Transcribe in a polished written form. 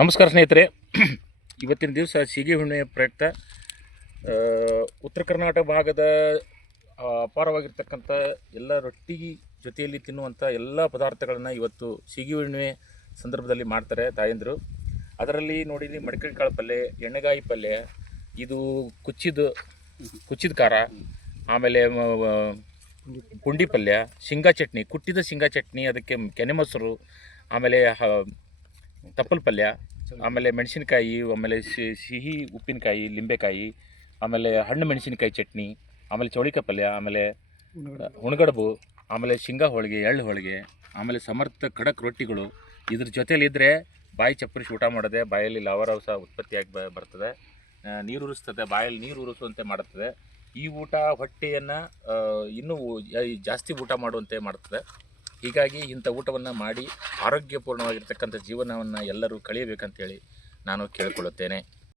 ನಮಸ್ಕಾರ ಸ್ನೇಹಿತರೆ. ಇವತ್ತಿನ ದಿವಸ ಸೀಗೆ ಹುಣ್ಣಿಮೆ ಪ್ರಯುಕ್ತ ಉತ್ತರ ಕರ್ನಾಟಕ ಭಾಗದ ಅಪಾರವಾಗಿರ್ತಕ್ಕಂಥ ಎಲ್ಲ ರೊಟ್ಟಿ ಜೊತೆಯಲ್ಲಿ ತಿನ್ನುವಂಥ ಎಲ್ಲ ಪದಾರ್ಥಗಳನ್ನು ಇವತ್ತು ಸೀಗೆ ಹುಣ್ಣಿಮೆ ಸಂದರ್ಭದಲ್ಲಿ ಮಾಡ್ತಾರೆ ತಾಯಂದಿರು. ಅದರಲ್ಲಿ ನೋಡಿರಿ, ಮಡಿಕೆಕಾಳು ಕಾಳು ಪಲ್ಯ, ಎಣ್ಣೆಗಾಯಿ ಪಲ್ಯ, ಇದು ಕುಚ್ಚಿದ ಖಾರ, ಆಮೇಲೆ ಪುಂಡಿ ಪಲ್ಯ, ಶೇಂಗಾ ಚಟ್ನಿ, ಕುಟ್ಟಿದ ಶೇಂಗಾ ಚಟ್ನಿ, ಅದಕ್ಕೆ ಕೆನೆ ಮೊಸರು, ಆಮೇಲೆ ತಪ್ಪಲು ಪಲ್ಯ, ಆಮೇಲೆ ಮೆಣಸಿನಕಾಯಿ, ಆಮೇಲೆ ಸಿಹಿ ಉಪ್ಪಿನಕಾಯಿ, ಲಿಂಬೆಕಾಯಿ, ಆಮೇಲೆ ಹಣ್ಣು ಮೆಣಸಿನಕಾಯಿ ಚಟ್ನಿ, ಆಮೇಲೆ ಚೌಳಿಕಾಯಿ ಪಲ್ಯ, ಆಮೇಲೆ ಹುಣಗಡಬು, ಆಮೇಲೆ ಶೇಂಗಾ ಹೋಳಿಗೆ, ಎಳ್ಳು ಹೋಳಿಗೆ, ಆಮೇಲೆ ಸಮರ್ಥ ಖಡಕ್ ರೊಟ್ಟಿಗಳು. ಇದ್ರ ಜೊತೆಯಲ್ಲಿದ್ದರೆ ಬಾಯಿ ಚಪ್ಪರಿಸಿ ಊಟ ಮಾಡೋದೆ, ಬಾಯಲ್ಲಿ ಲಾವರಸ ಉತ್ಪತ್ತಿಯಾಗಿ ಬರ್ತದೆ, ನೀರು ಉರಿಸ್ತದೆ, ಬಾಯಲ್ಲಿ ನೀರು ಉರಿಸುವಂತೆ ಮಾಡುತ್ತದೆ. ಈ ಊಟ ಹೊಟ್ಟೆಯನ್ನು ಇನ್ನೂ ಜಾಸ್ತಿ ಊಟ ಮಾಡುವಂತೆ ಮಾಡುತ್ತದೆ. ಹೀಗಾಗಿ ಇಂಥ ಊಟವನ್ನು ಮಾಡಿ ಆರೋಗ್ಯಪೂರ್ಣವಾಗಿರ್ತಕ್ಕಂಥ ಜೀವನವನ್ನು ಎಲ್ಲರೂ ಕಳೆಯಬೇಕಂತೇಳಿ ನಾನು ಕೇಳಿಕೊಳ್ಳುತ್ತೇನೆ.